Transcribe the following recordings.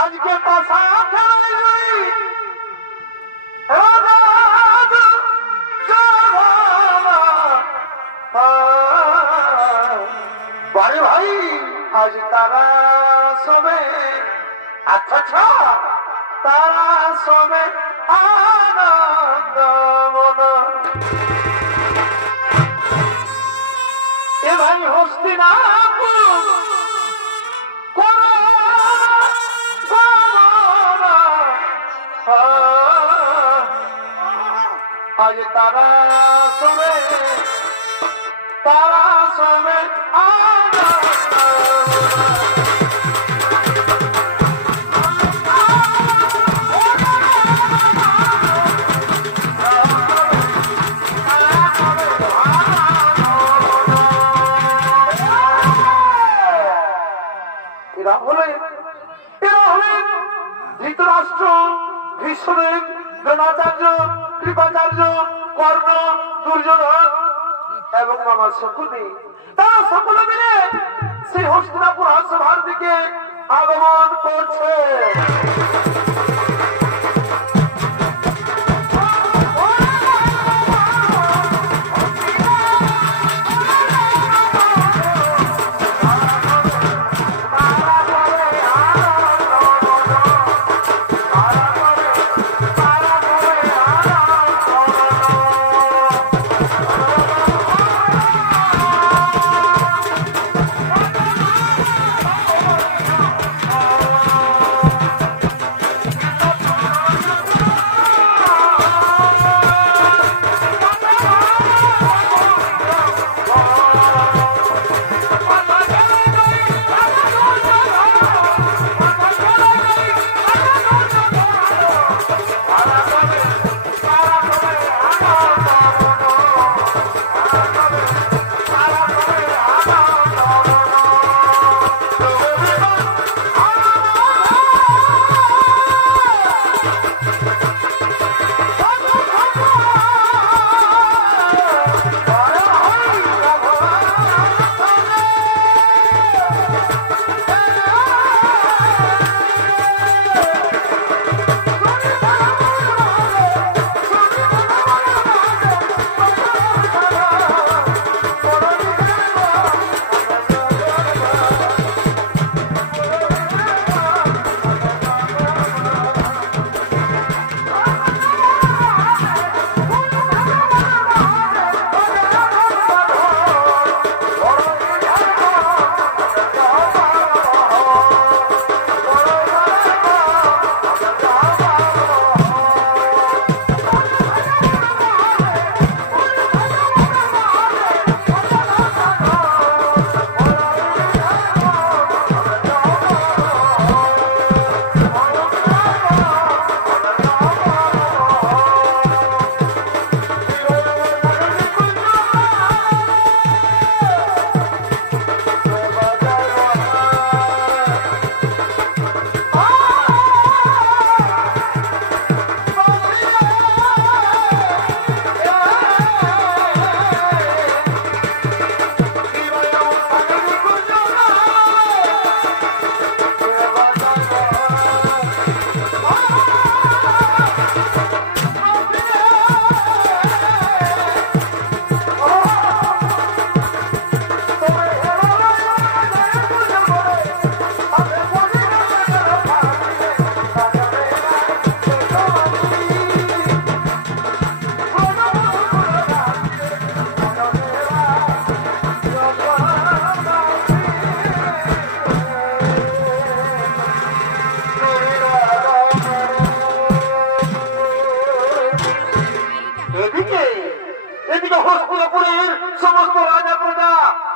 আজকে পাশা বারে ভাই আজ তারা সবে আচ্ছা তারা সবে আনন্দ মনা এ ভাই হস্তিনাপুর আজ তারা সবে এরা হলেন ধৃতরাষ্ট্র, ভীষ্মদেব, দ্রোণাচার্য, কৃপাচার্য, কর্ণ, দুর্যোধন এবং মামা শকুনি। তারা সকলে মিলে সেই হস্তিনাপুর রাজসভার দিকে আগমন করছে।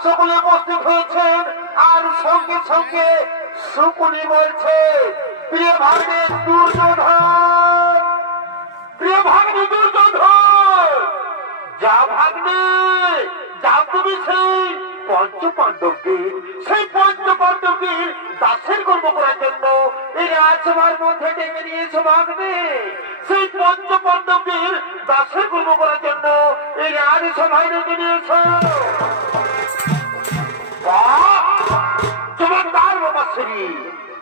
সকলে উপস্থিত হয়েছেন আর সঙ্গে সঙ্গে শকুনি বলছে, প্রিয় ভাগ্নে দুর্যোধন, প্রিয় ভাগ্নে দুর্যোধন, যা ভাগ্নে যা তুমি সেই পঞ্চ পাণ্ডবকে দাসের কর্ম করার জন্য এই রাজসভার মধ্যে ডেকে নিয়েছো ভাগ্নে। সেই পঞ্চ পাণ্ডবকে দাসের কর্ম করার জন্য এই রাজসভায় ডেকে নিয়েছো। তোমার তার বাবা শ্রী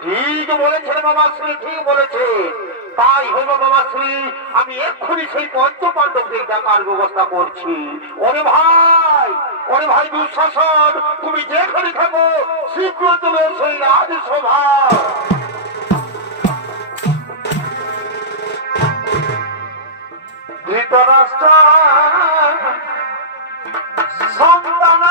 ঠিক বলেছেন, বাবা শ্রী ঠিক বলেছে। তাই হইব বাবা শ্রী, আমি এক্ষুনি সেই পঞ্চ পাণ্ডবদের ডাকার ব্যবস্থা করছি। ওরে ভাই দুঃশাসন, তুমি যেখানে থাকো শীঘ্র চলে সেই রাজসভা। ধৃতরাষ্ট্র সন্তান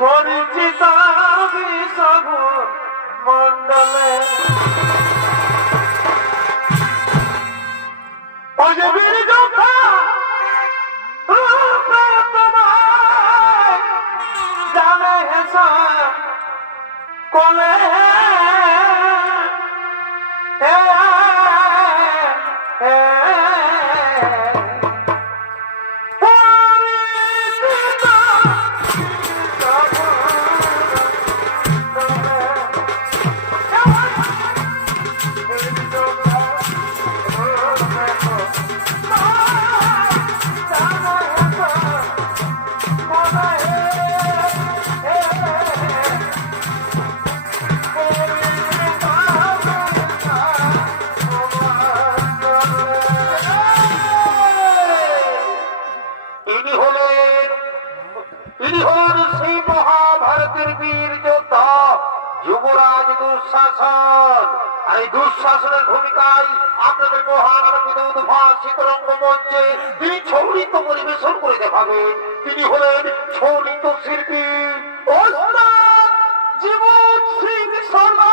পরিচিত বিষব মন্ডলে অজবীর যোদ্ধা জানে হেসা কোলে সেই মহাভারতের বীর যোদ্ধা যুবরাজ দুঃশাসন। আর এই দুঃশাসনের ভূমিকায় আপনাদের মহাভারতের উদ্ভাসিত রঙ্গমঞ্চে তিনি ছৌরিত পরিবেশন করে দেখাবেন। তিনি হলেন ছৌরিত শিল্পী ওস্তাদ জীবন সিং শর্মা।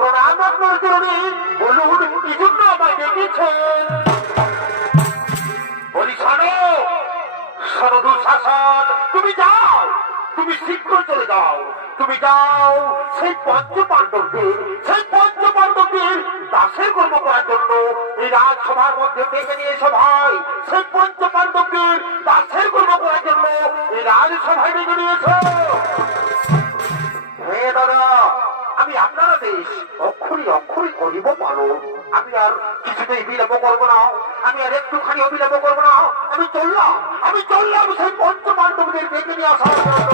প্রণাম আপনার চরণে। বলুন কি জন্য আমায় ডেকেছেন? বলি শোনো, শোনো দুঃশাসন, তুমি যাও, তুমি শীঘ্র চলে যাও। তুমি যাও সেই পঞ্চ পাণ্ডবদের দাসের কর্ম করার জন্য এই রাজসভার মধ্যে ডেকে নিয়ে এসো ভাই। সেই পঞ্চ পাণ্ডবদের দাসের কর্ম করার জন্য এই রাজসভায় ডেকে নিয়েছো। হে দাদা, আমি আপনার দেশ অক্ষরই করিব পালন। আমি আর কিছুতেই বিলম্ব করবো না, আমি আর একটুখানি অবিলম্ব করবো না। আমি চললাম সেই পঞ্চ পাণ্ডবদের ডেকে নিয়ে আসার জন্য।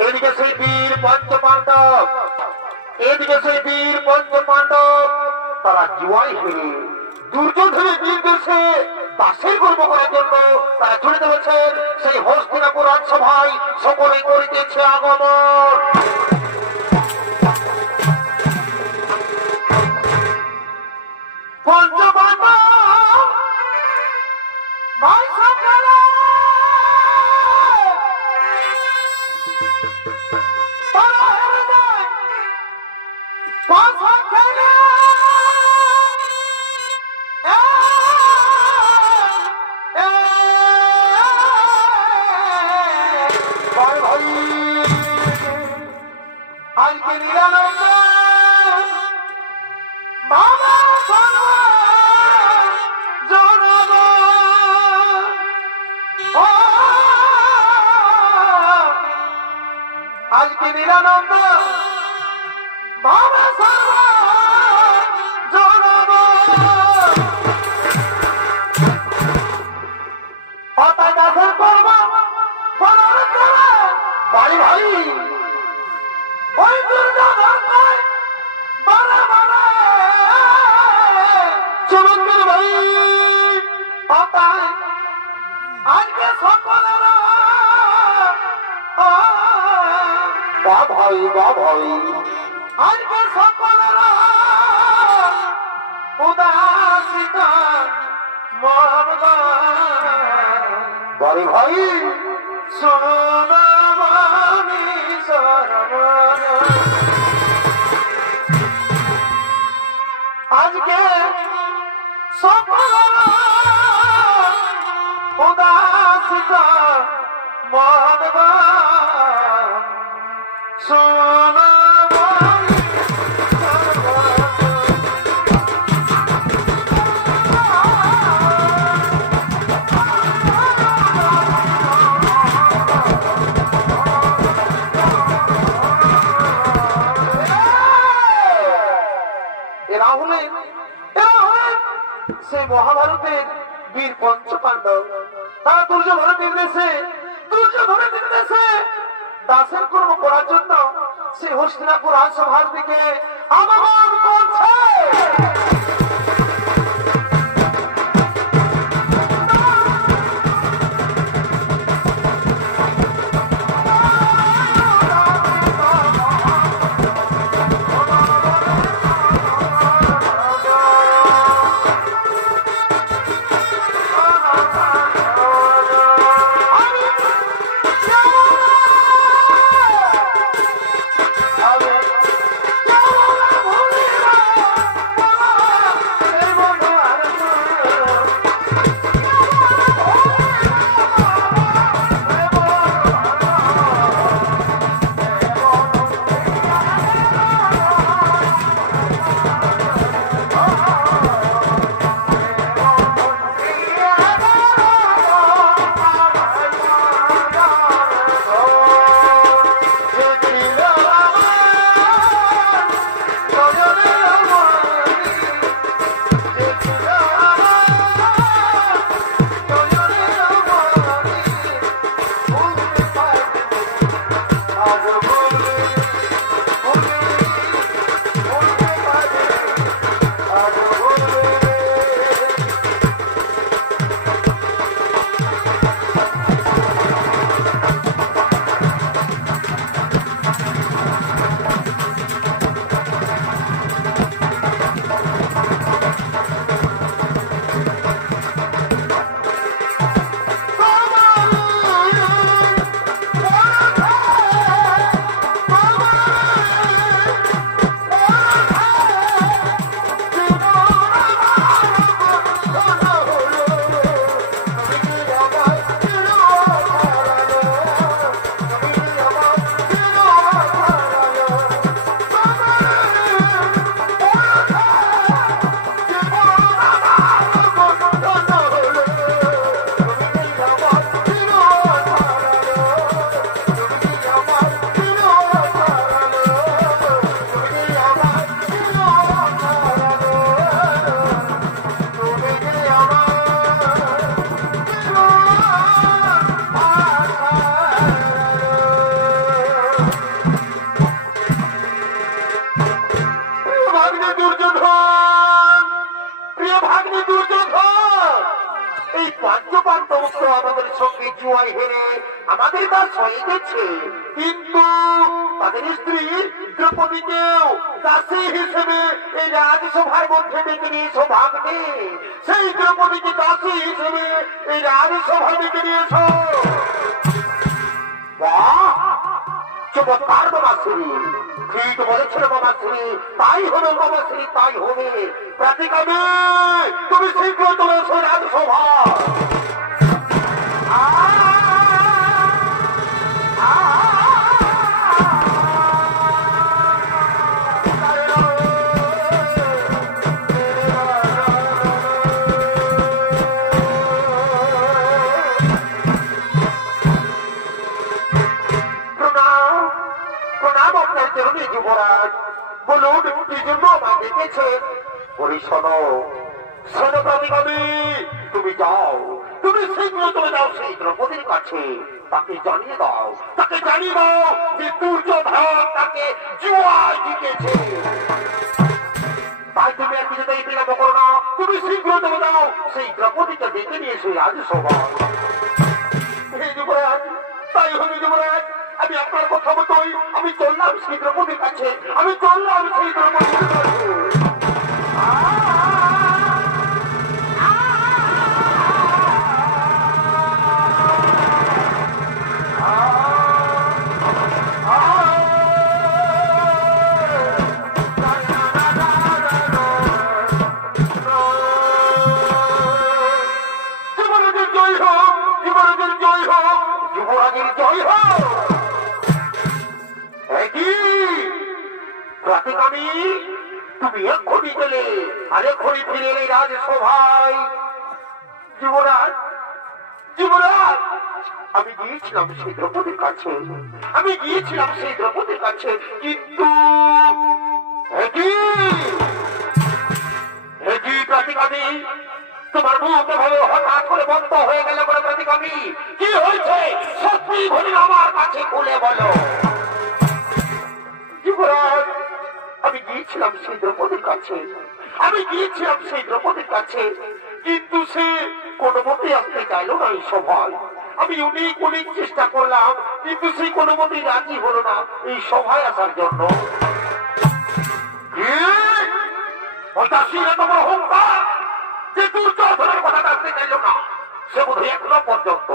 এদিকে সেই বীর পঞ্চ পাণ্ডব, তারা জুয়াই হয়ে দুর্যোধনের নির্দেশে দাসের কর্ম করার জন্য তারা ছুটে চলেছেন সেই হস্তিনাপুর রাজসভায় সকলে করিতেছে আগমন। পঞ্চপাণ্ডব ভাই সকলে আজকে নিরানন্দ বাবা জনম আজকে নিরানন্দ বাবা জনম পাতায় গাছের করব ভাই ভাই ওই দুর্যোধন বারে বারে চমৎকার ভাই পাতায় আজকে সকলেরা বা ভাই আজকে সকলেরা উদাসিত বারে ভাই সোনামানি সরমান আজকে সকলেরা উদাসিত মনবা সোনামানি সেই মহাভারতের বীর পঞ্চপাণ্ডব তারা দুর্যোধনের নির্দেশে দাসের কর্ম করার জন্য সেই হস্তিনাপুর রাজসভার দিকে আগমন করছে। সঙ্গে জুয়ায় হেরে আমাদের দাস হয়ে গেছে, কিন্তু তাদের স্ত্রী দ্রৌপদীকেও দাসী হিসেবে এই রাজসভার মধ্যে ডেকে নিয়েছো ভাগতে। সেই দ্রৌপদীকে দাসী হিসেবে এই রাজসভা ডেকে নিয়েছো। চমৎকার বাবাশ্রী, ঠিক বলেছিল বাবাশ্রী, তাই হবে বাবাশ্রী, তাই হবে। প্রাতিকামে তুমি শীঘ্র চলে এসো রাজসভা। যুবরাজ বলুন কি জন্য আমায় ডেকেছে? বলি শোনো শোনো প্রাতিকামী, তুমি যাও, তুমি শীঘ্র চলে যাও সেই দ্রৌপদীর কাছে। তাকে জানিয়ে দাও, তাকে জানিয়ে দাও যে দুর্যোধন তাকে জুয়ায় জিতেছে। তাই তুমি আর কিছুতেই বিলম্ব করো না, তুমি শীঘ্র চলে যাও সেই দ্রৌপদীকে ডেকে নিয়ে এসে রাজসভা। যুবরাজ তাই হবে যুবরাজ, আমি আপনার কথা মতোই আমি চললাম সেই দ্রৌপদীর কাছে, আমি চললাম সেই দ্রৌপদীর কাছে। যুবরাজের জয় হোক, যুবরাজের জয় হোক, যুবরাজের জয় হোক। প্রাতিকামী তুমি এক্ষুনি গেলে আর এক্ষুনি ফিরে এলে রাজসভায়। যুবরাজ যুবরাজ আমি গিয়েছিলাম সেই দ্রৌপদীর কাছে, আমি গিয়েছিলাম সেই দ্রৌপদীর কাছে, কিন্তু প্রাতিকামী তোমার মুখ এভাবে হঠাৎ করে বন্ধ হয়ে গেল বলে প্রাতিকামী কি হয়েছে সত্যি বলে আমার কাছে খুলে বলো। যুবরাজ আমি গিয়েছিলাম সেই দ্রৌপদীর কাছে, আমি গিয়েছিলাম সেই দ্রৌপদীর কাছে, কিন্তু সে কোনো মতেই আসতে চাইল না এই সভায়। আমি অনেক অনেক চেষ্টা করলাম, কিন্তু সে কোনো মতেই রাজি হলো না এই সভায় আসার জন্য। তোমার অহংকার যে দুর্যোধনের কথা আসতে চাইল না, সে বোধহয় এখনো পর্যন্ত,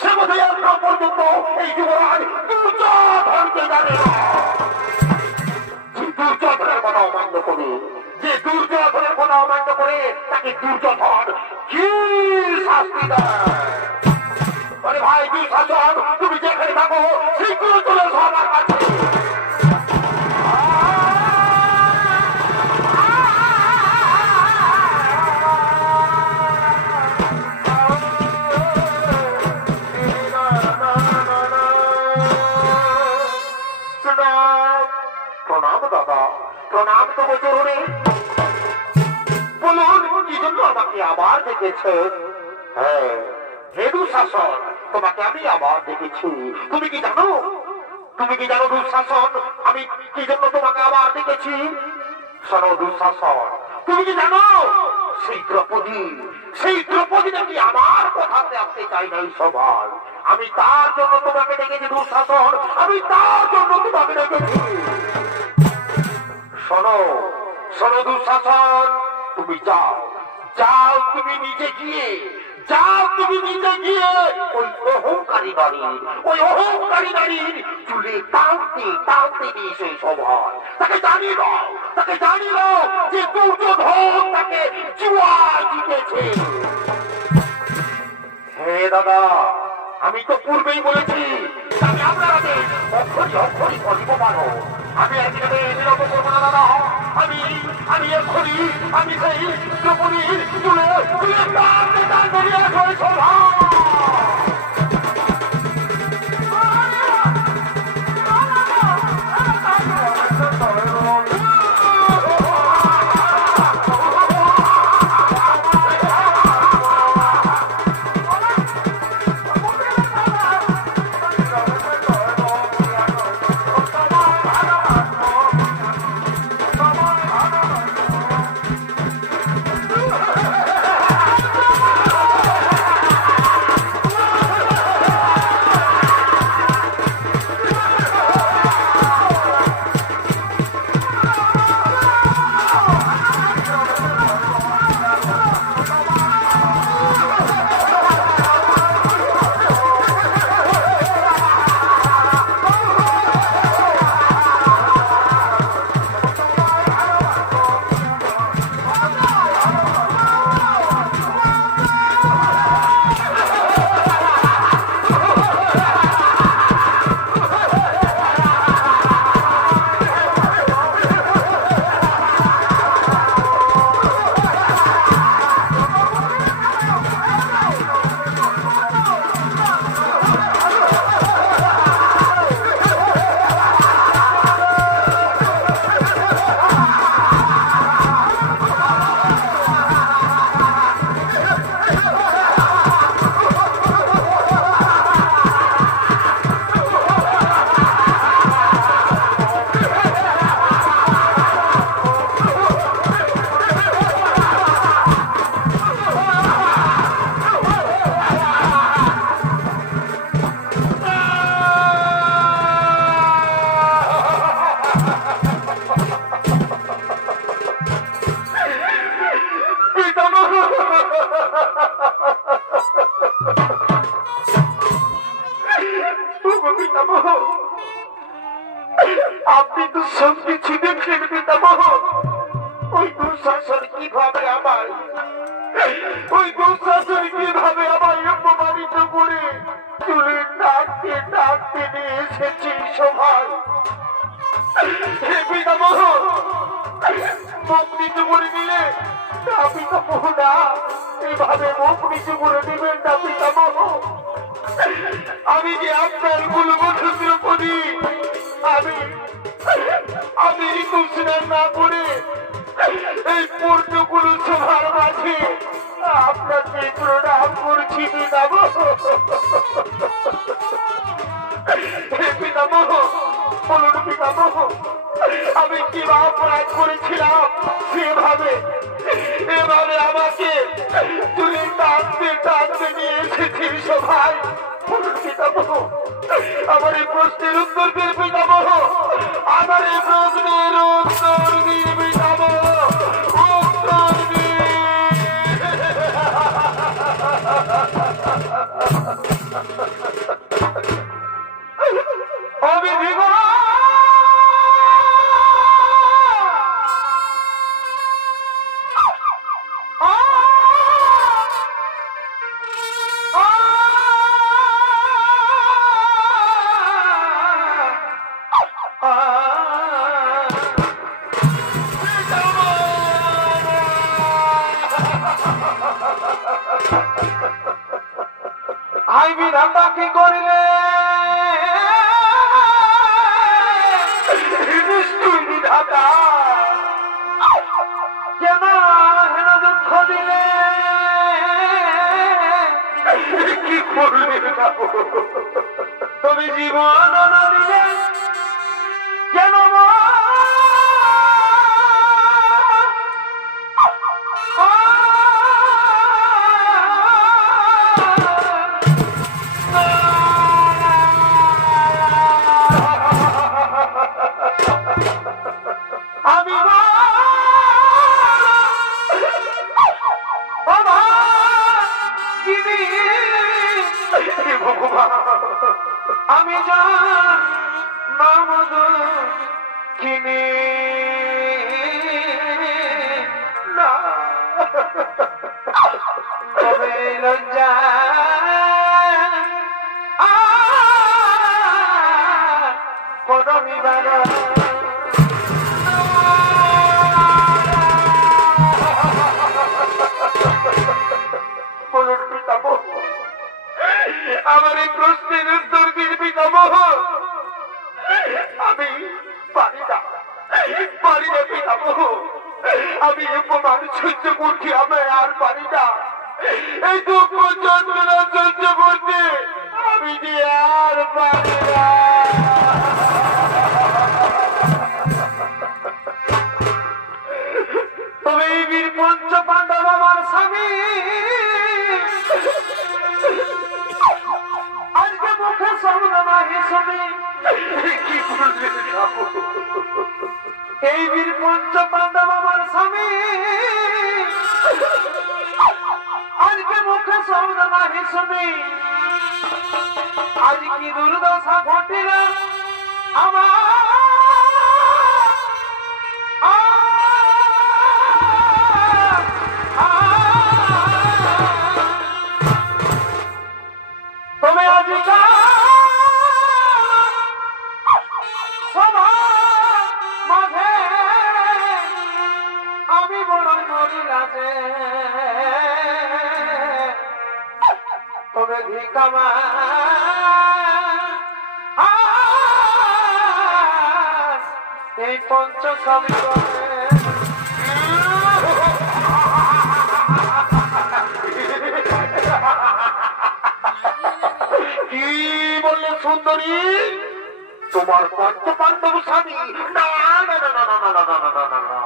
সে বোধহয় এখনো পর্যন্ত এই যুবরাজ দুর্যোধনকে জানে না। দুর্যোধনের কথা অমান্য করে, যে দুর্যোধনের কথা অমান্য করে তাকে দুর্যোধন কি শাস্তি দেয়। আরে ভাই দুঃশাসন, তুমি যেখানে থাকো শীঘ্র চলে এসো আমার কাছে। প্রণাম দাদা, প্রণাম তো বছরে। বলুন কি জন্য আমাকে আবার ডেকেছে? হ্যাঁ হে দুঃশাসন, তোমাকে আমি আবার ডেকেছি। তুমি কি জানো, তুমি কি জানো দুঃশাসন আমি কি জন্য তোমাকে আবার ডেকেছি? শোনো দুঃশাসন, তুমি কি জানো সেই দ্রৌপদী, সেই দ্রৌপদী নাকি আমার কথাতে আসতে চাই না এই সভায়। আমি তার জন্য তোমাকে ডেকেছি দুঃশাসন, আমি তার জন্য তোমাকে ডেকেছি। শোনো শোনো দুঃশাসন, তুমি যাও, যাও তুমি নিজে গিয়ে, যাও তুমি নিজে গিয়ে ওই অহংকারী নারীর, ওই অহংকারী নারীর চুলে টানতে টানতে নিয়ে সেই সভায় তাকে জানিয়ে দাও, তাকে জানিয়ে দাও যে দুর্যোধন তাকে জুয়ায় জিতেছে। হে দাদা, আমি তো পূর্বেই বলেছি আমি আপনারা অক্ষরী অক্ষরী করিব পারো। আমি একদিনে বিরত করবো না দাদা, আমি আমি এক্ষুনি আমি সেই দ্রৌপদীর চুলে চুলে টানতে টানতে নিয়ে আসবো সভা। আপনি তো সত্যি ছিলেন পিতামহ। ওই দুঃশাসন কিভাবে আমায় অপমানিত করে চুলে টানতে টানতে নিয়ে এসেছি সভায়। হে পিতামহ, মুখ নিচু করে দিলে না পিতামহ, না এভাবে মুখ নিচু করে দিবেন না পিতামহ। আমি যে আপনার কুলবধূ দ্রৌপদী, আমি ঋতু স্নান না করে এই পূর্ণগুলো সভার মাঝে আপনাকে প্রণাম করছি পিতামহ। হে পিতামহ, বলুন পিতামহ, আমি কি অপরাধ করেছিলাম এভাবে আমাকে তুলে টানতে টানতে নিয়ে এসেছি সবাই? বলুন পিতামহ, আমার এই প্রশ্নের উত্তর দিন পিতামহ, আমার এই প্রশ্নের উত্তর দিন পিতামহ, উত্তর দিন। আমি বিধাতা কি করিলে বিধাতা কেন হেন দুঃখ দিলে? কি করলে তুমি জীবন না দিলে কেন? আমি জান নাম কিনে না তবে লজ্জা কদমি বাবা আমার এই প্রশ্নের উত্তর দিন পিতামহ। আমি পারি না পিতামহ, আমি অপমান সহ্য করছি, আমি আর পারি না এই দুঃখ যন্ত্রণা সহ্য করতে, আমি যে আর পারি না। তবে এই বীর পঞ্চ পাণ্ডব আমার স্বামী আজকে মুখে সামনে শুনি কি করলে? এই বীর পঞ্চ পাণ্ডব আমার স্বামী আজকে মুখে সামনে শুনি আজ কি দুর্দশা ঘটিল আমার। তবে আজকাল মাঝে আমি বড় মরিলাতে তবে ভিকামা এই পঞ্চ স্বামী কি বললে সুন্দরী? তোমার পঞ্চ পাণ্ডব স্বামী? না না না না না না না না না না না,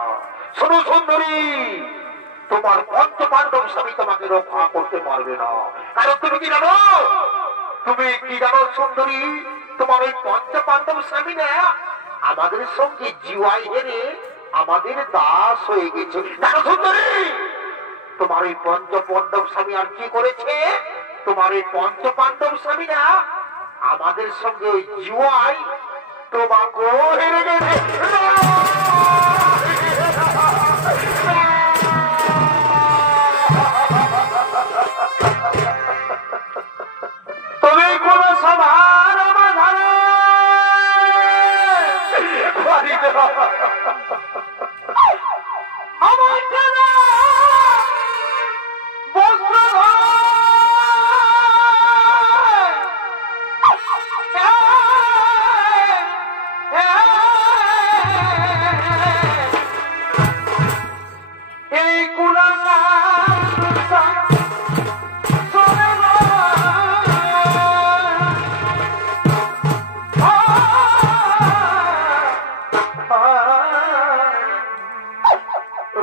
শোনো সুন্দরী, তোমার পঞ্চ পাণ্ডব স্বামী তোমাকে রক্ষা করতে পারবে না। কারণ তুমি কি জানো সুন্দরী, তোমার ওই পঞ্চ পাণ্ডব স্বামী না আমাদের সঙ্গে জিওয়াই হেরে আমাদের দাস হয়ে গেছে। জানো সুন্দরী, তোমার ওই পঞ্চ পাণ্ডব স্বামী আর কি করেছে? তোমার ওই পঞ্চ পাণ্ডব স্বামী না আমাদের সঙ্গে ওই জুয়াই তোমাকেও হেরে গেছে। তুমি কোন সভার বাধারে আমার জানা বস্ত্র এই কুলাঙ্গা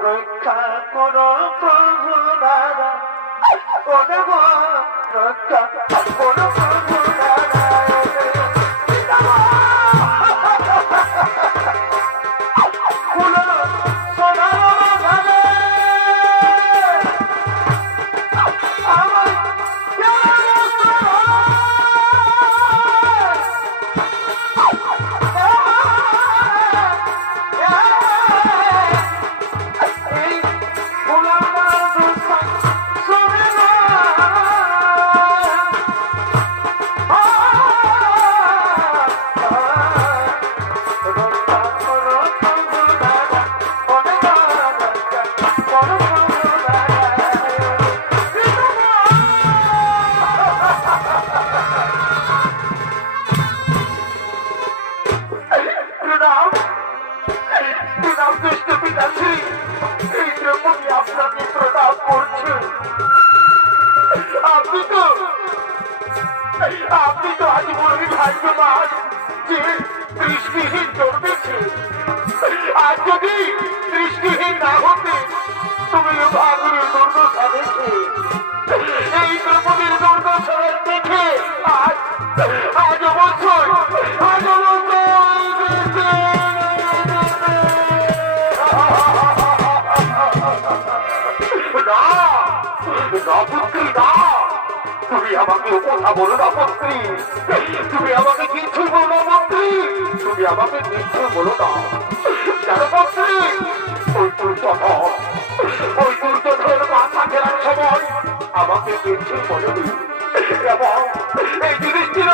রক্ষা করো প্রভু দাদা, ওরে গো রক্ষা করো প্রভু দাদা। কুলো সোনার বাগানে আমার আপনাকে প্রণাম করছি। আপনি তো আজ বলি ভাগ্যবান যে দৃষ্টিহীন জন্মেছে। আর যদি দৃষ্টিহীন না হতে তুমি ভাগের দুর্দশা দেখে, এই দ্রৌপদীর দুর্দশার দেখে আজ অবশ্যই তুমি আমাকে কথা বলো না মন্ত্রী, তুমি আমাকে কিছু বলো মন্ত্রী, তুমি আমাকে কিছু বলো না। জানো মন্ত্রী, ওই দুর্যোধন মাথা ফেরার সময় আমাকে কিছু বলেনি, এবং এই জিনিসটির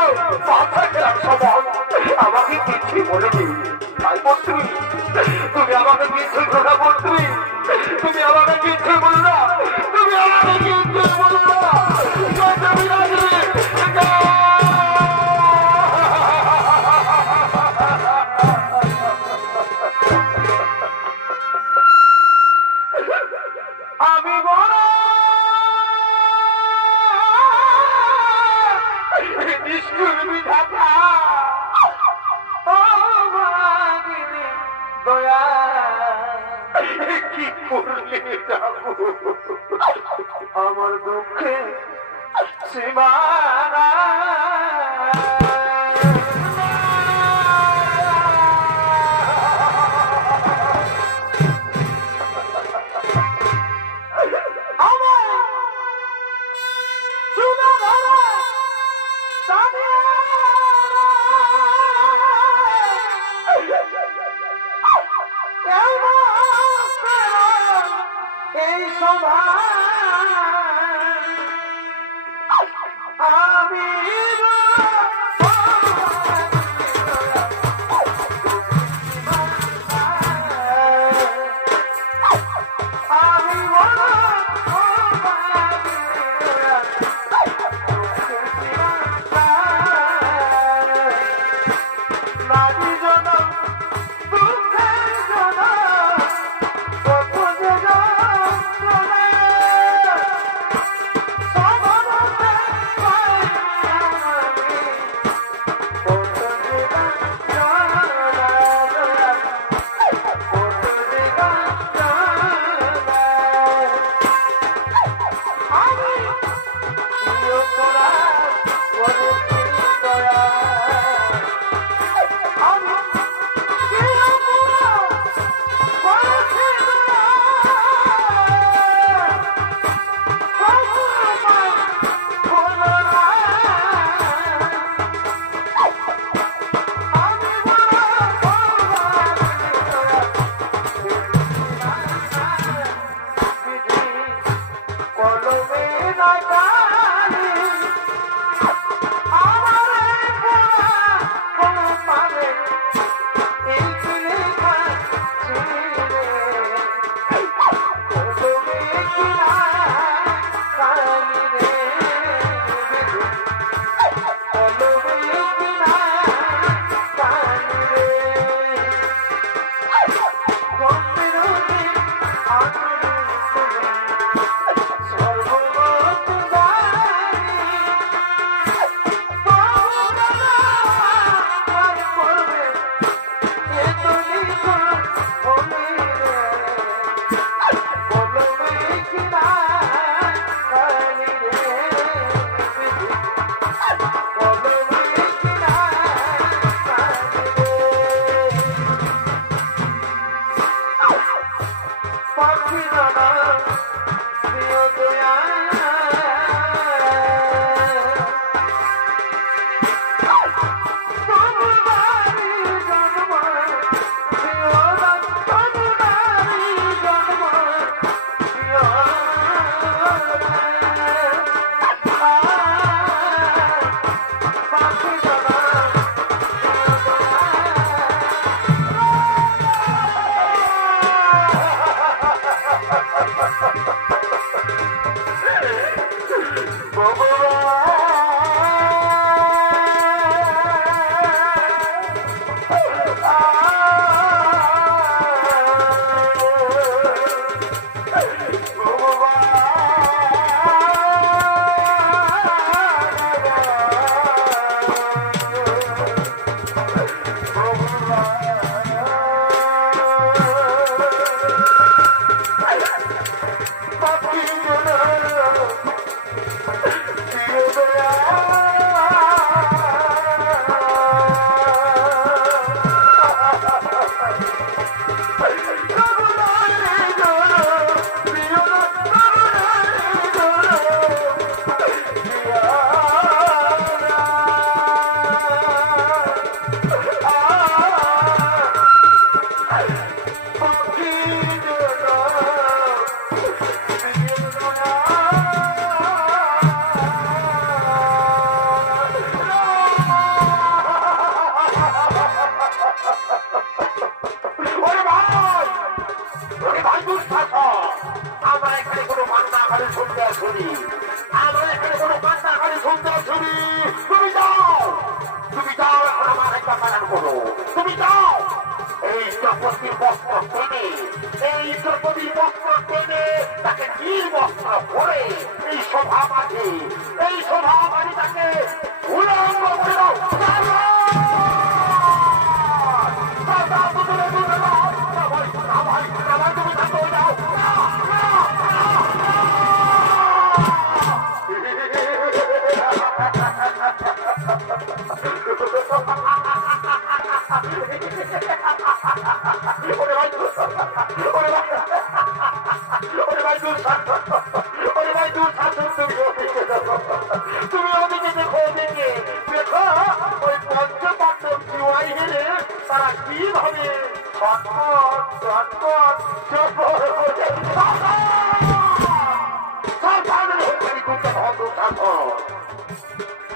মাথা ফেরার সময় আমাকে কিছু বলেনি। তাই মন্ত্রী তুমি আমাকে কিছু বলো না মন্ত্রী, তুমি আমাকে কিছু বলো না, তুমি আমাকে কিছু বলো না। আমি বড় নিষ্ঠুর বিধাতা, দয়া কি করলে আমার দুঃখে সীমানা এই সভা আমি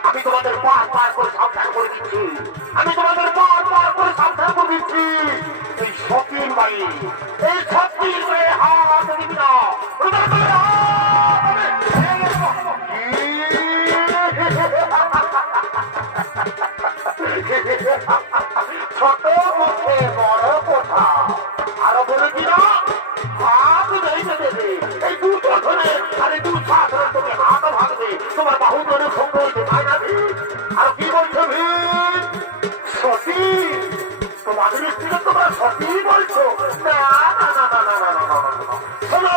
আমি তোমাদের বার করে সাবধান করে দিচ্ছি, আমি তোমাদের বার করে সাবধান করে দিচ্ছি। এই শক্তির বাড়ি, এই শক্তির বাড়ি হাত দিবি না। ছোট মুখে বড় কথা, আরো বলে দিল হাত ধরে দেবে। এই দুটো ধরে আরে দু সাত তুমি হাত ভাঙবে, তোমার বাহু ধরে সঙ্গ হইতে পায় না। আর কি বলছো সতী? তোমাদের স্ত্রীকে তোমরা সতী বলছো? না না না না না না না না, শোনো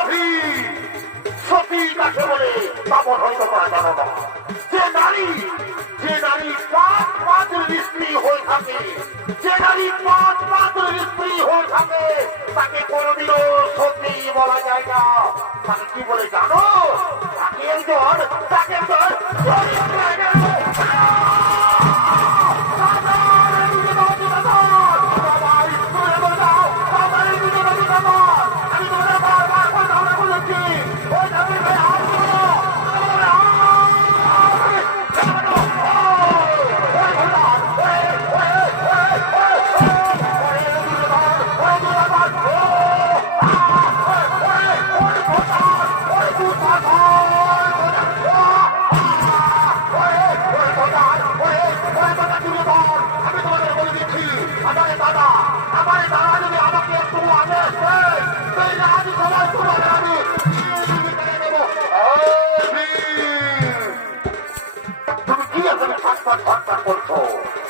সতী কাকে বলে বাবন হয়তো করা জানো না। যে নারী পাঁচ স্ত্রী হয়ে থাকে, যে নারী পাঁচ স্ত্রী হয়ে থাকে তাকে কোনদিনও সত্যি বলা যায় না। তাকে কি বলে জানো? তাকে একজন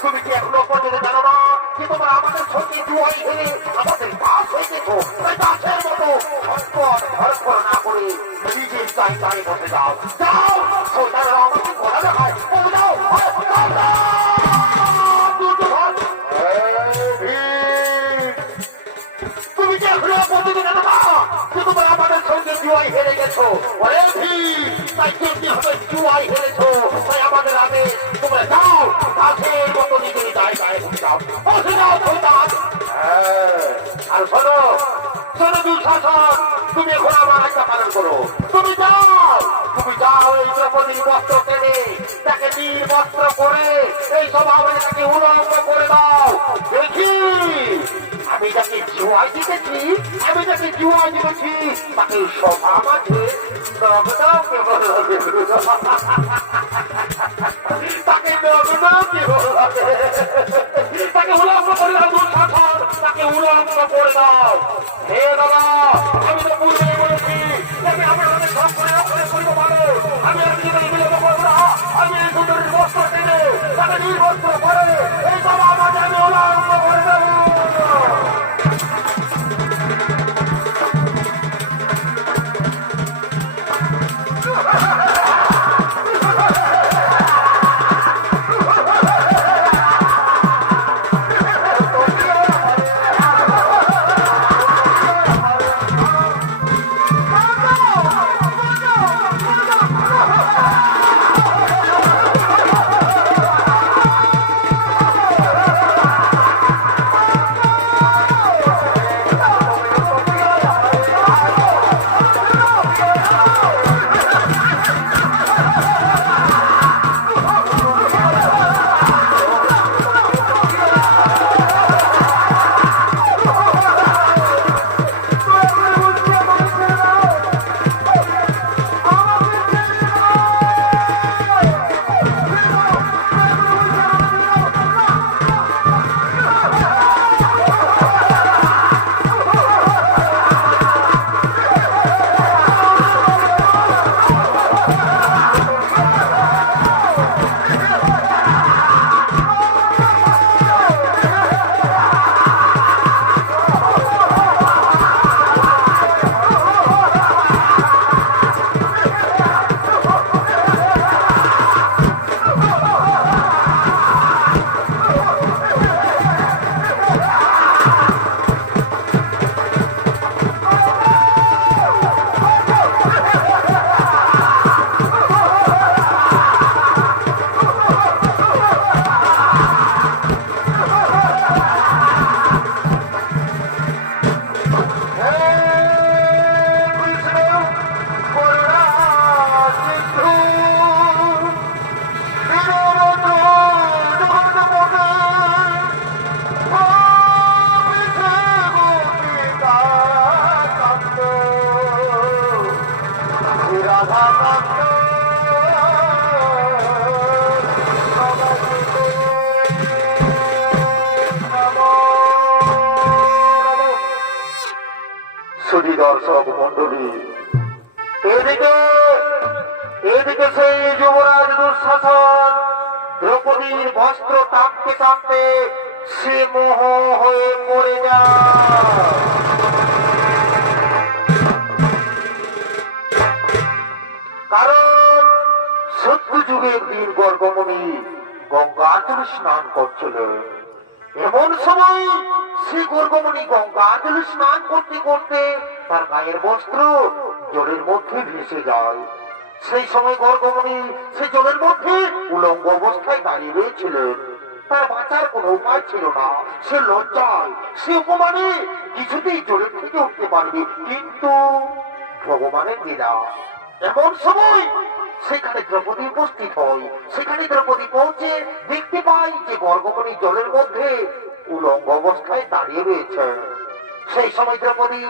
তুমি কি এখনো পর্যন্ত জানো না যে তোমরা আমাদের সঙ্গে জুয়াই খেলে আমাদের দাস হয়ে গেছো? দাসের মতো ধরপর না করে নিজের জায়গায় বসে যাও। যাও সোজারা আমাকে গলা দেখায়, যাও তুমি কি এখনো পর্যন্ত জানো না যে তোমরা আমাদের সঙ্গে জুয়াই হেরে গেছো? তাই তুমি হবে জুয়াই হেরেছো, তাই আমাদের আগে তোমরা যাও দাসের মতো নিজের জায়গায় যাও, বসে যাও সন্তান। আর শোনো দুঃশাসন, তুমি এখন আমার আজ্ঞা পালন করো। তুমি যাও এই দ্রৌপদীর বস্ত্র কেনে তাকে নীল বস্ত্র করে এই স্বভাবে তাকে উলঙ্গ করে দাও। দেখি আমি যাকে জুয়াই দিতেছি তাকে সভা মাঝে তাকে তাকে উলঙ্গ করে দাও দুঃশাসন, তাকে উলঙ্গ করে দাও। হে বাবা, আমি তো পূর্বেই বলেছি যাতে আপনাদের সব করে রক্ষণে করতে পারো। আমি আজকে বিলম্ব করবো না, আমি এই সুন্দরীর বস্ত্র টেনে তাকে নির্বস্ত্র করে এই বাবা আমাকে আমি উলঙ্গ করে দেবো। দর্শক মন্ডলী, এদিকে এদিকে সেই যুবরাজ দুঃশাসন দ্রৌপদীর বস্ত্র টানতে টানতে সে মোহ হয়ে পড়ে যায়। কারণ সত্য যুগের দিন গর্গমণি গঙ্গাজলে স্নান করছিলেন। এমন সময় সে গর্গমণি গঙ্গাজলে স্নান করতে করতে তার গায়ের বস্ত্র জলের মধ্যে ভেসে যায়। সেই সময় গর্গমণি সে জলের মধ্যে উলঙ্গ অবস্থায় দাঁড়িয়ে রয়েছিলেন। তার বাঁচার কোনো উপায় ছিল না। সে লজ্জায়, সে অপমানে কিছুতেই জলের থেকে উঠতে পারবে, কিন্তু ভগবানের লীলা। এমন সময় সেখানে দ্রৌপদী উপস্থিত হয়। সেখানে দ্রৌপদী পৌঁছে দেখতে পাই যে গর্গমণি জলের মধ্যে উলঙ্গ অবস্থায় দাঁড়িয়ে রয়েছে। সেই সময় দ্রৌপদী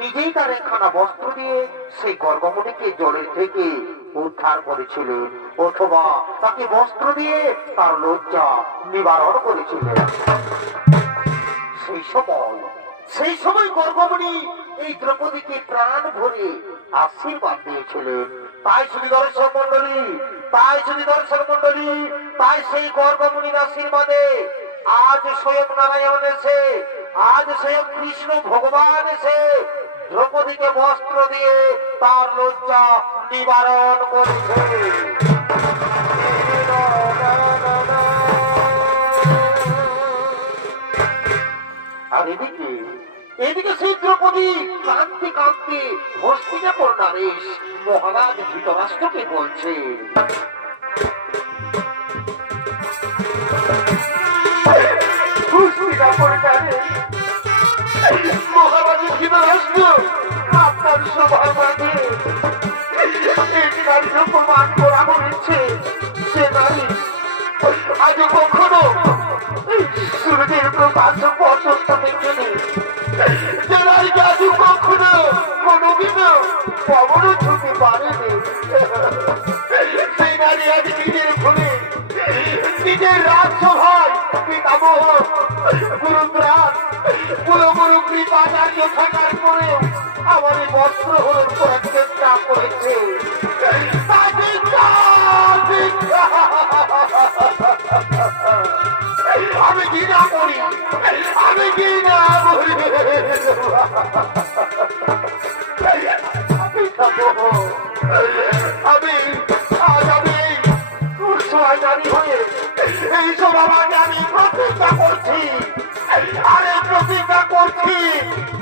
নিজেই তার একখানা বস্ত্র দিয়ে সেই গর্গমণিকে জলের থেকে উদ্ধার করেছিলেন, অথবা তাকে বস্ত্র দিয়ে তার লজ্জা নিবারণ করেছিলেন। সেই সময় গর্গমণি এই দ্রৌপদীকে প্রাণ ভরে আশীর্বাদ দিয়েছিলেন। তাই শুধু দর্শক মন্ডলী, তাই সেই গর্গমণির আশীর্বাদে আজ স্বয়ং নারায়ণ এসে, আজ স্বয়ং কৃষ্ণ ভগবান এসে দ্রৌপদীকে বস্ত্র দিয়ে তার লজ্জা নিবারণ করেছে। আর এদিকে সেই দ্রৌপদী কাঁদতে কাঁদতে হস্তিনাপুর নরেশ মহারাজ ধৃতরাষ্ট্রকে বলছে, মহারাজ ধৃতরাষ্ট্র, আপনার সৌভাগ্যে একটি নারীর অপমান করা হয়েছে। সে নারী আজ কখনো সূর্যের প্রকাশ পর্যন্ত দেখেনি। যে নারীকে আজ কখনো কোনোদিনও পবন ছুতে পারেনি, সেই নারী আজ নিজের ভুলে নিজের রাজসভায় পিতামহ গুরু গুরু কৃপাচার্য থাকার পরেও আমার এই বস্ত্র হরণ করার চেষ্টা করেছে। আমি ঘৃণা করি, আমি ঘৃণা করি। আমি আজ আমি শয়তানি হয়ে এই সভাকে আমি প্রতিজ্ঞা করছি, আরে প্রতিজ্ঞা করছি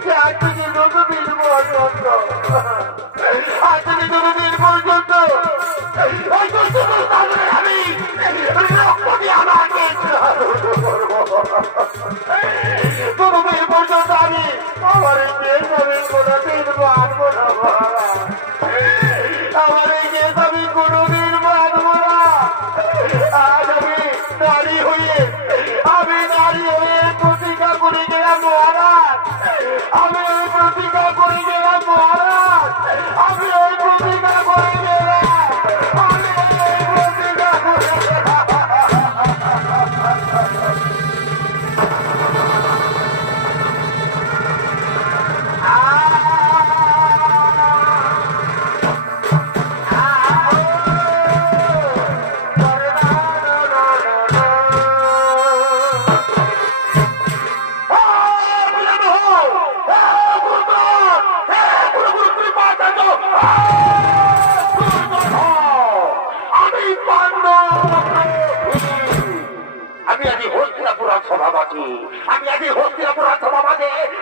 যে আজ থেকে যতদিন পর্যন্ত আজ থেকে যতদিন পর্যন্ত আমি রক্ত দিয়ে আমাকে ততদিন পর্যন্ত আমি আমার এই দেশ আমি কোনোদিন বাঁধবো না, আমার এই দেশ আমি কোনোদিন বাঁধবো না। আজ আমি নারী হয়ে প্রতিজ্ঞা করে গেলাম মহারাজ, আমি এই প্রতিজ্ঞা করে গেলাম মহারাজ, আমি এই প্রতিজ্ঞা করে গেলাম, আমি এই প্রতিজ্ঞা করে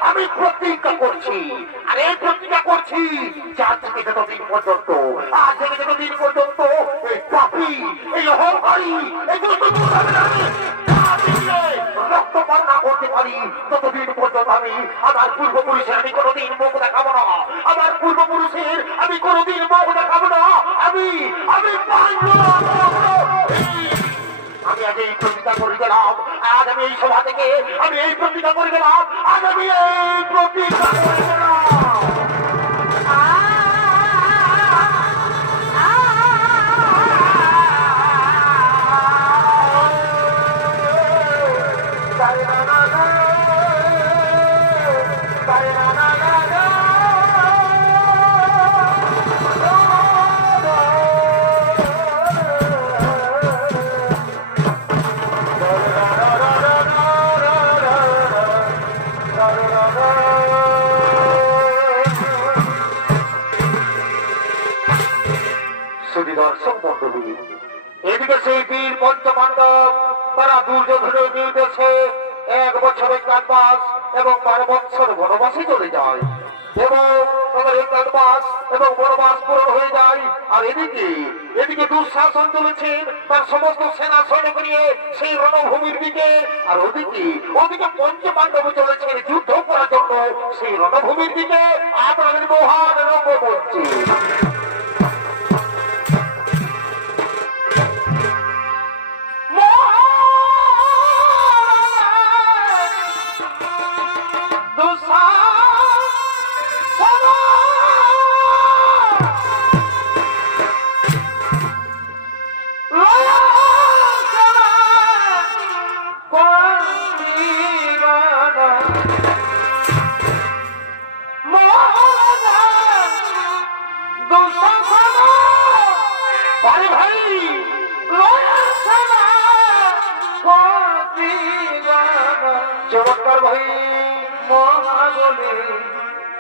আমি প্রতিজ্ঞা করছি, আর এই প্রতিজ্ঞা করছি যার থেকে যতদিন পর্যন্ত আজ থেকে যতদিন পর্যন্ত এই পাপি, এই অহংকারী, এগুলো রক্তপান না করতে পারি ততদিন পর্যন্ত আমি আমার পূর্বপুরুষের আমি কোনোদিন মুখ দেখাবো না, আমার পূর্বপুরুষের আমি কোনোদিন মুখ দেখাবো না। আমি আমি আজ এই প্রতিজ্ঞা করে গেলাম, আজ আমি এই সভা থেকে আমি এই প্রতিজ্ঞা করে গেলাম, আজ আমি এই প্রতিজ্ঞা করে গেলাম। দর্শক মন্ডলী, এদিকে সেই বীর পঞ্চপাণ্ডব তারা দুর্যোধনের নির্দেশে 1 বছরের কারাবাস এবং 12 বছর বনবাসে চলে যায় এবং তাদের এই কারাবাস এবং বনবাস পূরণ হয়ে যায়। আর এদিকে দুঃশাসন চলেছেন তার সমস্ত সেনা সৈনিক নিয়ে সেই রণভূমির দিকে, আর ওদিকে পঞ্চপাণ্ডব চলেছেন যুদ্ধ করার জন্য সেই রণভূমির দিকে। আপনাদের মহান রঙ্গমঞ্চে চমৎকার ভাই মহাবলী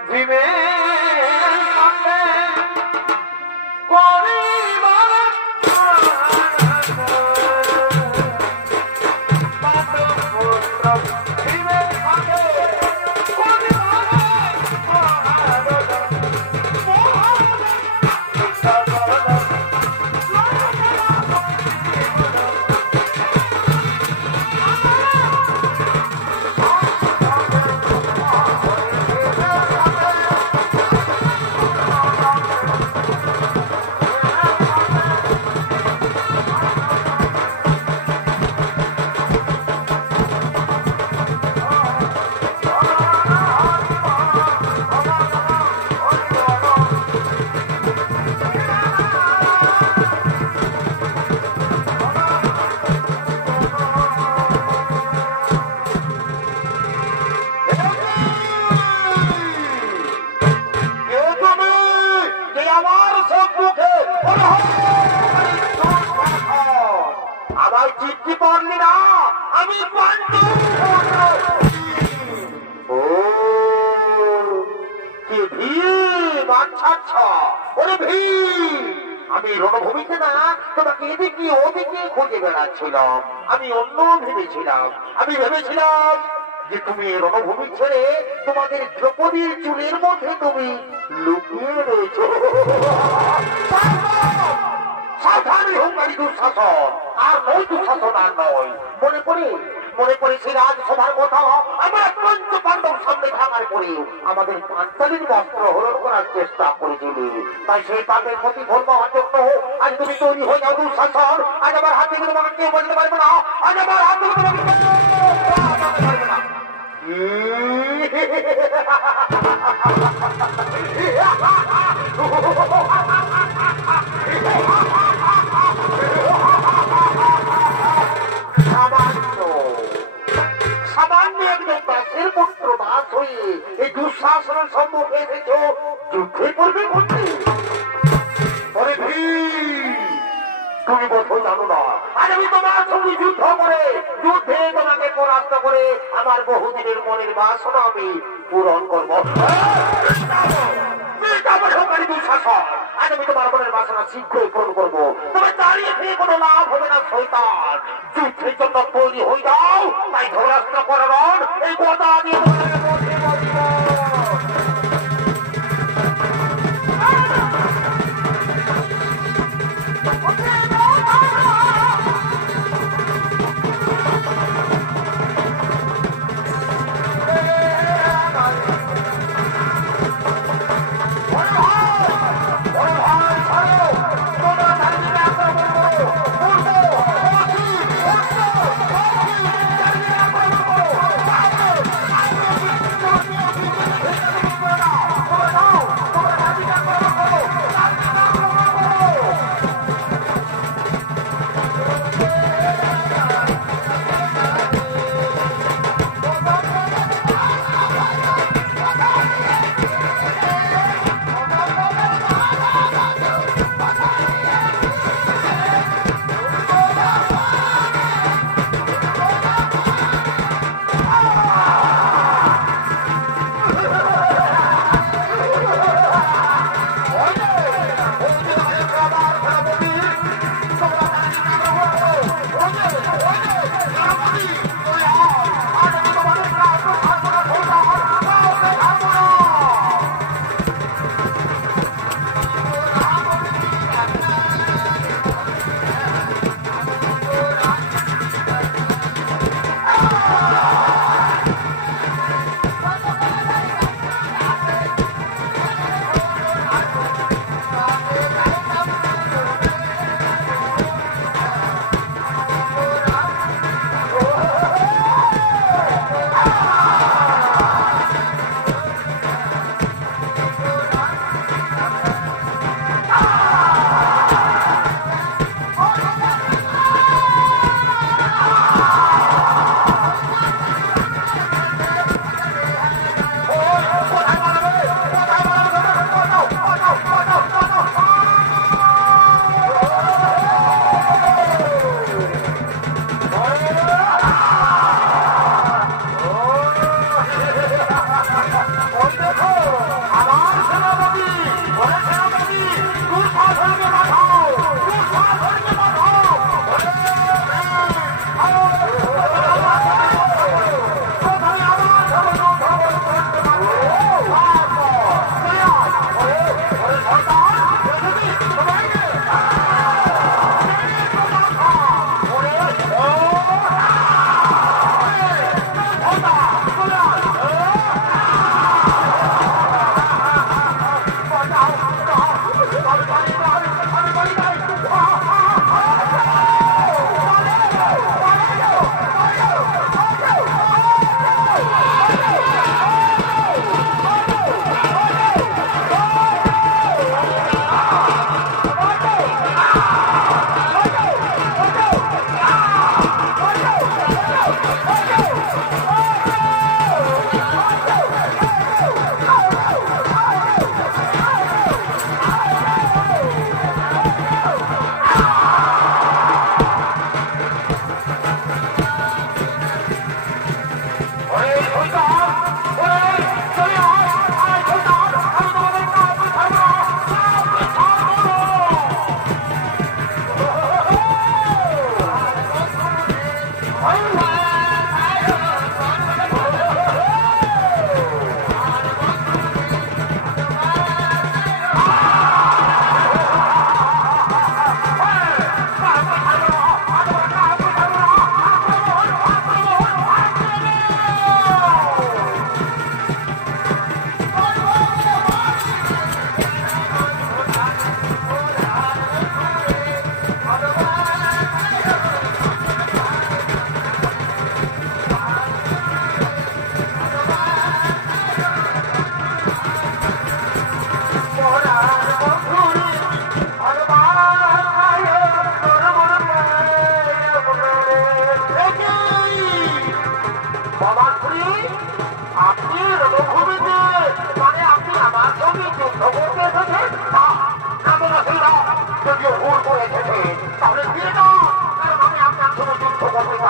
ভীমের সাথে আচ্ছা আচ্ছা, ওরে ভীম, আমি রণভূমিতে না তোমাকে এদিকে ওদিকে খুঁজে বেড়াচ্ছিলাম। আমি অন্য ভেবেছিলাম, আমি ভেবেছিলাম যে তুমি রণভূমি ছেড়ে তোমাদের দ্রৌপদীর চুলের মধ্যে তুমি লুকিয়ে রয়েছ। সাবধান হুঙ্গারি দুঃশাসন, আর নয় দুঃশাসন, আর নয়। মনে পড়ে সেই রাজসভার কথা, আমরা পঞ্চ পাণ্ডব সামনে থাকার পরে আমাদের পাঞ্চালীর বস্ত্র হরণ করার চেষ্টা করেছিলি। তাই সেই পাপের প্রতিফল পাওয়ার জন্য আজ তুমি তৈরি হয়ে যাও দুঃশাসন। আজ আমার হাত থেকে তোমাকে কেউ বলতে পারবে না, আজ আমার হাত থেকে তোমাকে পারবে না। সামান্য একজন দাসের পুত্র দাস হয়ে এই দুঃশাসনের সম্মুখে এসেছ, যুদ্ধে করবে বলতে? তুমি বোধহয় জানো না, আর আমি তোমার সঙ্গে যুদ্ধে তোমাকে পরাস্ত করে আমার বহুদিনের মনের বাসনা আমি পূরণ করবো। দুঃশাসন, আজ আমি তোমার মনের বাসনা শীঘ্রই পূরণ করবো। তবে দাঁড়িয়ে থেকে কোনো লাভ হবে না শয়তান। যুদ্ধের জন্য তৈরি হয়ে যাও। তাই ধরাস্ত্র করার এই কথা দিয়ে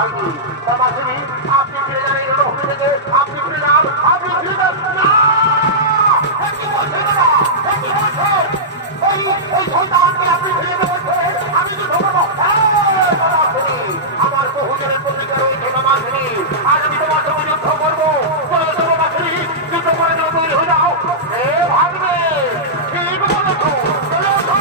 হয়নি। বাবা শ্রী আপনি ফিরে যান এই রণভূমি থেকে, আপনি ফিরে যান, আপনি ফিরে যান। না! এ কি বলছেন বাবা? এ কি বলছেন? এই শয়তানকে আপনি ফিরে যেতে বলছেন? আমি যুদ্ধ করবো। বাবা শ্রী আমার বহুজনের প্রতিজ্ঞা রয়েছে বাবা শ্রী, আজ আমি তোমার সঙ্গে যুদ্ধ করবো। চলো তো বাবা শ্রী, যুদ্ধ করে দেবো, তৈরি হয়ে যাও। এ ভাগবে, ঠিক বলেছো, চলে ওঠো।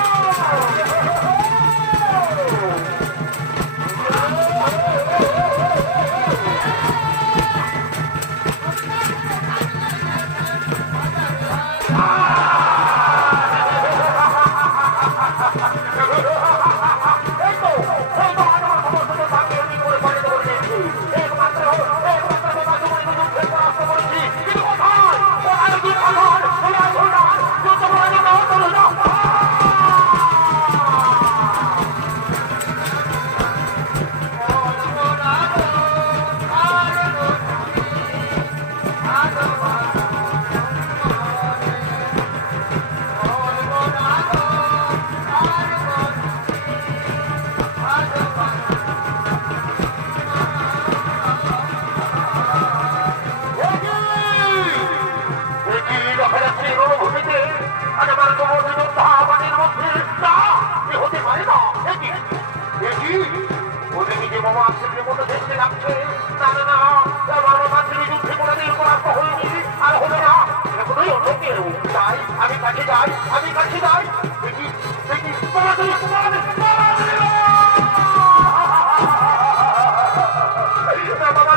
আমি কাছে যাই, আমি কাছে যাই। দেখি দেখি বাবা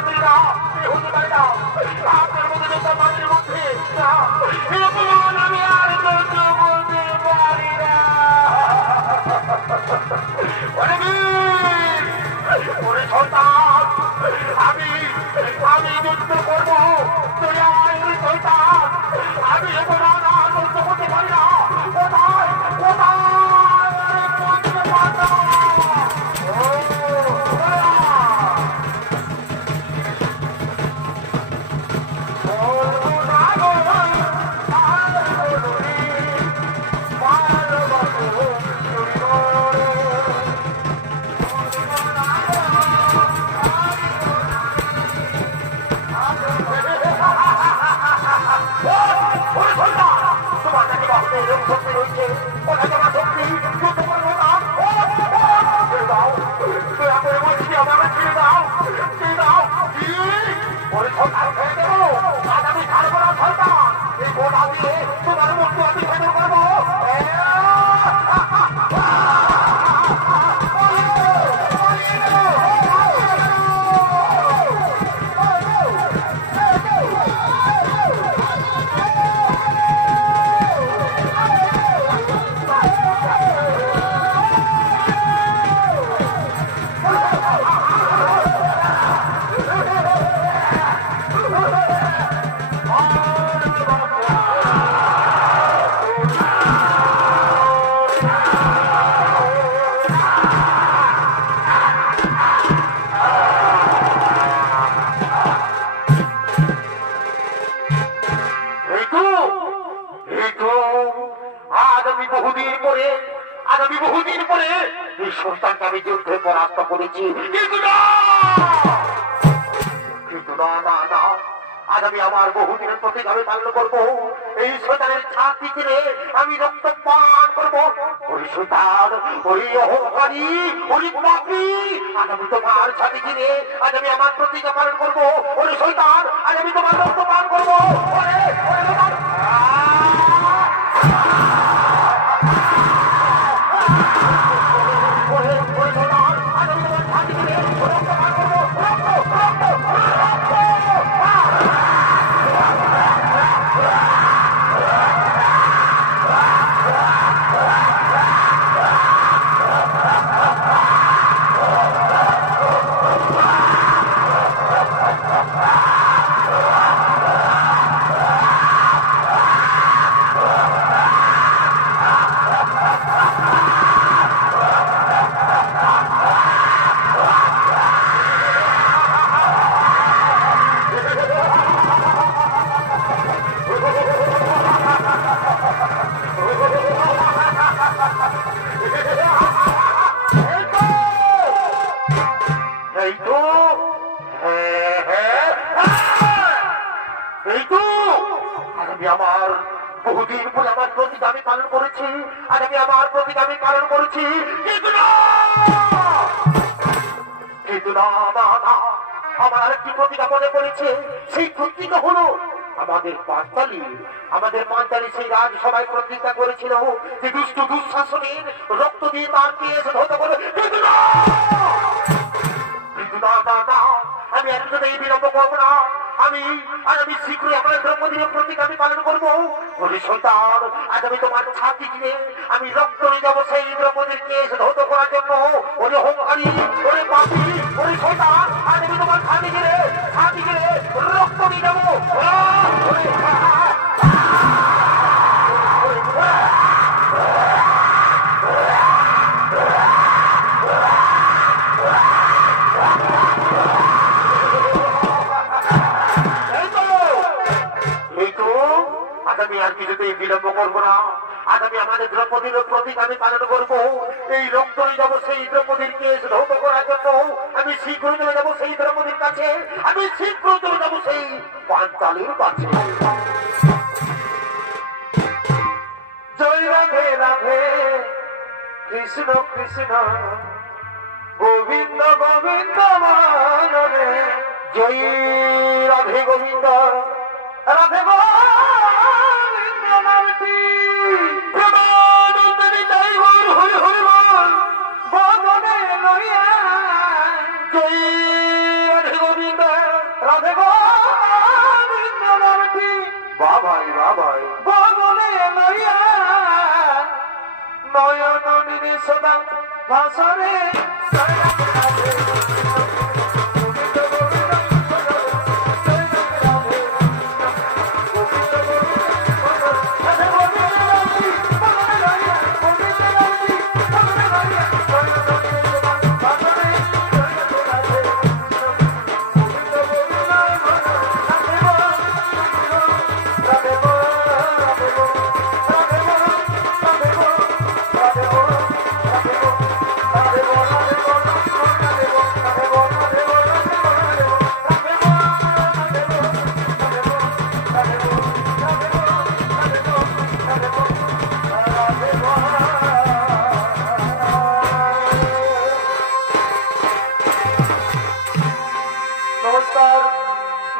তুই না, হতে পারে না আপনার মধ্যে যোদ্ধা মাঝের মধ্যে আমি আর সহ্য করতে পারি না। ওরে সন্তান, আমি যুদ্ধ করবো, তুই আয় সন্তান, আমি এখন আর যুদ্ধ করতে পারি না। কোথায় কোথায় তোমার মুখ আমি ফেলে করবো। বহুদিন পরে এই সন্তানকে আমি যুদ্ধে পরাস্ত করেছি, কিন্তু না না না, আজ আমি আমার বহুদিনের প্রতীক আমি পালন করবো। এই শয়তানের ছাতি ছেড়ে আমি রক্ত পান করবো। ওই শয়তান, ওই অহংকারী, ওই পাপী, আজ আমি তোমার ছাতি ছেড়ে আজ আমি আমার প্রতিজ্ঞা পালন করবো। ওই শয়তান, আজ আমি তোমার রক্ত পান করবো। আর আমি আমার বহুদিন পরে আমার প্রতিজ্ঞা আমি পালন করেছি, আর আমি আমার প্রতিজ্ঞা আমি পালন করেছি, কিন্তু না, কিন্তু না, না, না, আমার আরেকটি প্রতিজ্ঞা মনে পড়েছে। সেই প্রতিজ্ঞা হলো আমাদের পাঁচালী সেই রাজসভায় প্রতিজ্ঞা করেছিল যে দুষ্ট দুঃশাসনের রক্ত দিয়ে তার কেস ধরতে করে, কিন্তু না, কিন্তু না, না, না, আমি একজন এই বিলম্ব করবো না। আমি শীঘ্রই আমার দ্রৌপদীর প্রতিজ্ঞা আমি পালন করবো। বলি সন্তান, আজ আমি তোমার ছাতি কিনে আমি রক্ত নিয়ে যাবো সেই দ্রৌপদীর কেস ধৌত করার জন্য। ওরে হোমকারী, ওরে পাপী, ওরে সন্তান, আজ আমি তোমার ছাতি কিনে রক্ত নিয়ে যাবো। আমি আর কিছুতেই বিলম্ব করবো না। আজ আমি আমাদের দ্রৌপদীর প্রতীক আমি পালন করবো। এই রক্ত নিয়ে যাবো সেই দ্রৌপদীর কেস ধৌত করার জন্য। আমি শীঘ্রই চলে যাবো সেই দ্রৌপদীর কাছে, আমি শীঘ্রই চলে যাবো সেই পাঁচালীর কাছে। জয় রাধে রাধে, কৃষ্ণ কৃষ্ণ, গোবিন্দ গোবিন্দ মানরে। জয় রাধে গোবিন্দ, রাধে গোবিন্দ নামটি প্রেমানন্দে জয় হরি হরি হরি বল বদনে লইয়া। জয় রাধে গোবিন্দ, রাধে গোবিন্দ নামটি বাবাই বদনে লইয়া। নয়ন নিরে সদা ভাষরে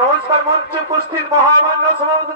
নমস্কার মঞ্চে উপস্থিত মহামান্য সভাপতি